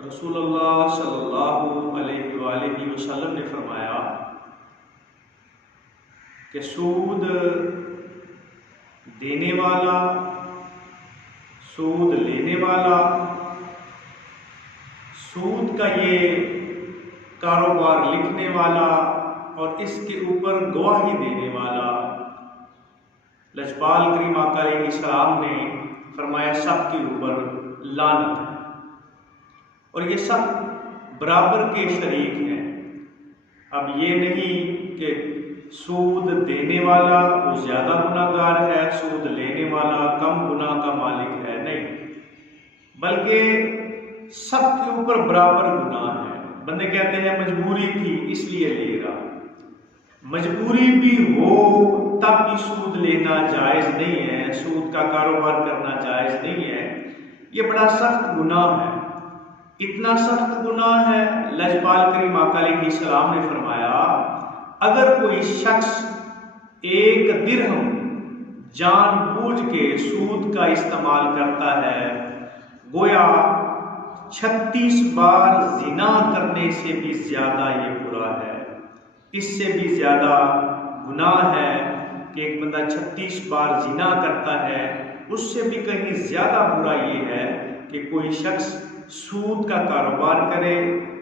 रसूलुल्लाह सल्लल्लाहु अलैहि वसल्लम ने फरमाया कि सूद देने वाला, सूद लेने वाला, सूद का ये कारोबार लिखने वाला और इसके ऊपर गवाही देने वाला, लजपाल करीम आका अलैहिस्सलाम ने फरमाया सब के ऊपर लानत है और ये सब बराबर के शरीक हैं। अब ये नहीं कि सूद देने वाला वो ज़्यादा गुनाहगार है, सूद लेने वाला कम गुनाह का मालिक है, नहीं, बल्कि सब के ऊपर बराबर गुनाह है। बंदे कहते हैं मजबूरी थी इसलिए ले रहा, मजबूरी भी हो तब भी सूद लेना जायज़ नहीं है, सूद का कारोबार करना जायज़ नहीं है। ये बड़ा सख्त गुनाह है, इतना सख्त गुनाह है। लजपाल करीम आका अलैहिस्सलाम ने फरमाया अगर कोई शख्स एक दिरहम जानबूझ के सूद का इस्तेमाल करता है, गोया 36 बार जिना करने से भी ज्यादा ये बुरा है, इससे भी ज्यादा गुनाह है कि एक बंदा 36 बार जिना करता है। उससे भी कहीं ज्यादा बुरा ये है कि कोई शख्स सूद का कारोबार करे,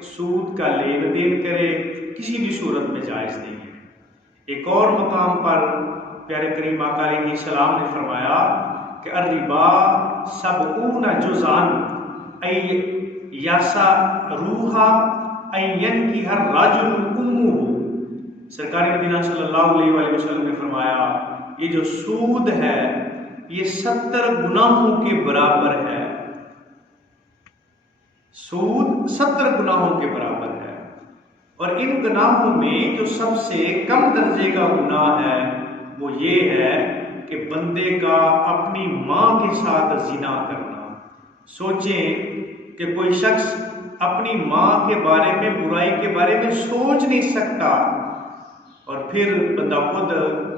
सूद का लेन देन करे, किसी भी सूरत में जायज़ नहीं है। एक और मकाम पर प्यारे करीम आका अलैहिस्सलाम ने फरमाया कि अर्रिबा सबऊना जुज़ान ऐ यासा रूहा अयन की हर राजुल उम्मुहु। सरकार मदीना सल्लल्लाहु अलैहि वसल्लम ने फरमाया ये जो सूद है ये 70 गुनाहों के बराबर है, सूद 70 गुनाहों के बराबर है। और इन गुनाहों में जो सबसे कम दर्जे का गुनाह है वो ये है कि बंदे का अपनी माँ के साथ जिना करना। सोचें कि कोई शख्स अपनी माँ के बारे में, बुराई के बारे में सोच नहीं सकता और फिर बंदा खुद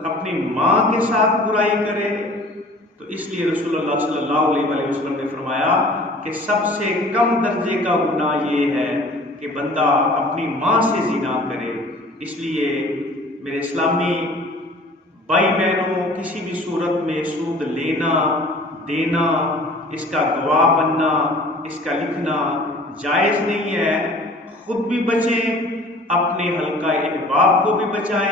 अपनी माँ के साथ बुराई करे। तो इसलिए रसूलुल्लाह सल्लल्लाहु अलैहि वसल्लम ने फरमाया कि सबसे कम दर्जे का गुनाह ये है कि बंदा अपनी माँ से जिना करे। इसलिए मेरे इस्लामी भाई बहनों, किसी भी सूरत में सूद लेना देना, इसका गवाह बनना, इसका लिखना जायज़ नहीं है। खुद भी बचें, अपने हल्का अहबाब को भी बचाएं।